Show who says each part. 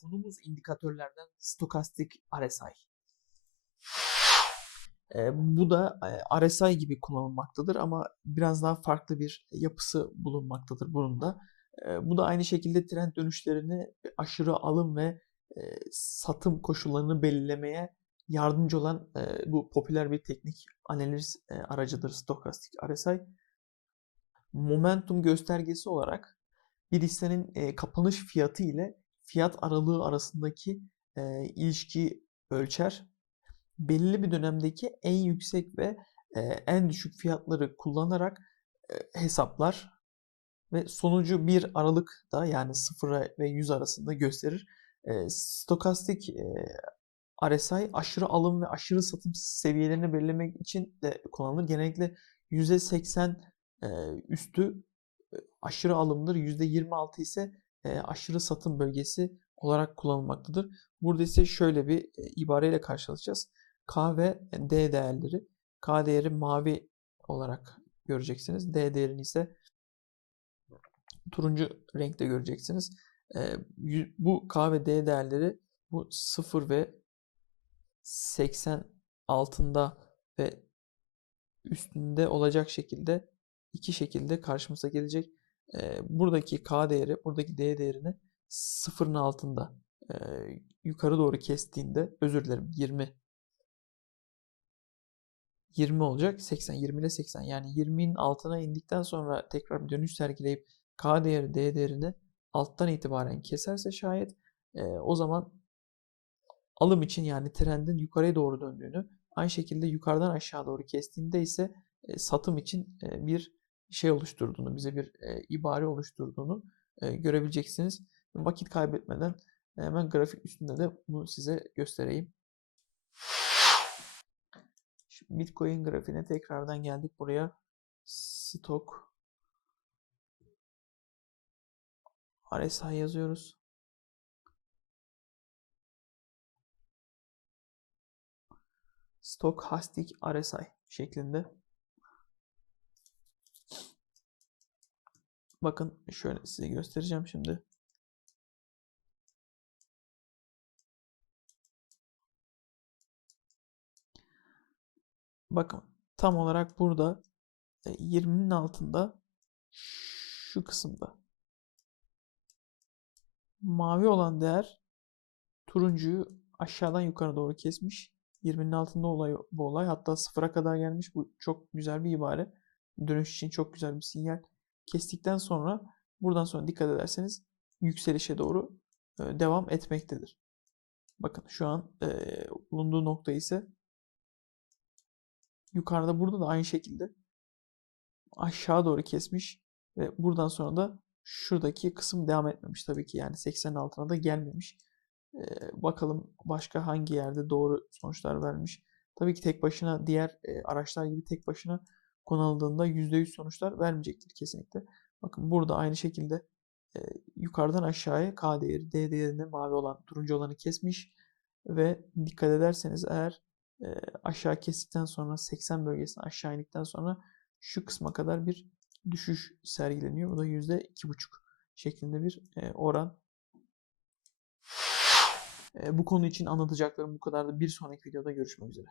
Speaker 1: konumuz indikatörlerden stokastik RSI. E, bu da e, RSI gibi kullanılmaktadır ama biraz daha farklı bir yapısı bulunmaktadır bunun da. E, bu da aynı şekilde trend dönüşlerini aşırı alım ve e, satım koşullarını belirlemeye yardımcı olan e, bu popüler bir teknik analiz e, aracıdır stokastik RSI. Momentum göstergesi olarak bir hissenin e, kapanış fiyatı ile fiyat aralığı arasındaki e, ilişkiyi ölçer. Belirli bir dönemdeki en yüksek ve e, en düşük fiyatları kullanarak e, hesaplar ve sonucu bir aralıkta yani 0 ve 100 arasında gösterir. E, stokastik e, RSI aşırı alım ve aşırı satım seviyelerini belirlemek için de kullanılır. Genellikle %80 e, üstü aşırı alımdır. %26 ise aşırı satım bölgesi olarak kullanılmaktadır. Burada ise şöyle bir ibareyle karşılaşacağız. K ve D değerleri. K değeri mavi olarak göreceksiniz. D değerini ise turuncu renkte göreceksiniz. Bu K ve D değerleri bu 0 ve 80 altında ve üstünde olacak şekilde iki şekilde karşımıza gelecek. E, buradaki K değeri, buradaki D değerini sıfırın altında e, yukarı doğru kestiğinde özür dilerim 20 20 olacak. 80 20 ile 80 yani 20'nin altına indikten sonra tekrar bir dönüş sergileyip K değeri D değerini alttan itibaren keserse şayet e, o zaman alım için yani trendin yukarıya doğru döndüğünü aynı şekilde yukarıdan aşağı doğru kestiğinde ise e, satım için e, bir şey oluşturduğunu, bize bir e, ibare oluşturduğunu e, görebileceksiniz. Vakit kaybetmeden hemen grafik üstünde de bunu size göstereyim. Şimdi Bitcoin grafiğine tekrardan geldik buraya. Stok RSI yazıyoruz. Stochastic RSI şeklinde. Bakın şöyle size göstereceğim şimdi. Bakın tam olarak burada 20'nin altında şu kısımda mavi olan değer turuncuyu aşağıdan yukarı doğru kesmiş. 20'nin altında olay, bu olay. Hatta sıfıra kadar gelmiş. Bu çok güzel bir ibare. Dönüş için çok güzel bir sinyal. Kestikten sonra buradan sonra dikkat ederseniz yükselişe doğru e, devam etmektedir. Bakın şu an e, bulunduğu nokta ise yukarıda burada da aynı şekilde aşağı doğru kesmiş ve buradan sonra da şuradaki kısım devam etmemiş tabii ki yani 80'in altına da gelmemiş. Ee, bakalım başka hangi yerde doğru sonuçlar vermiş. Tabii ki tek başına diğer e, araçlar gibi tek başına kullanıldığında %100 sonuçlar vermeyecektir kesinlikle. Bakın burada aynı şekilde e, yukarıdan aşağıya K değeri, D değerini mavi olan, turuncu olanı kesmiş ve dikkat ederseniz eğer e, aşağı kestikten sonra 80 bölgesine aşağı indikten sonra şu kısma kadar bir düşüş sergileniyor. Bu da %2,5 şeklinde bir e, oran. E, bu konu için anlatacaklarım bu kadar da bir sonraki videoda görüşmek üzere.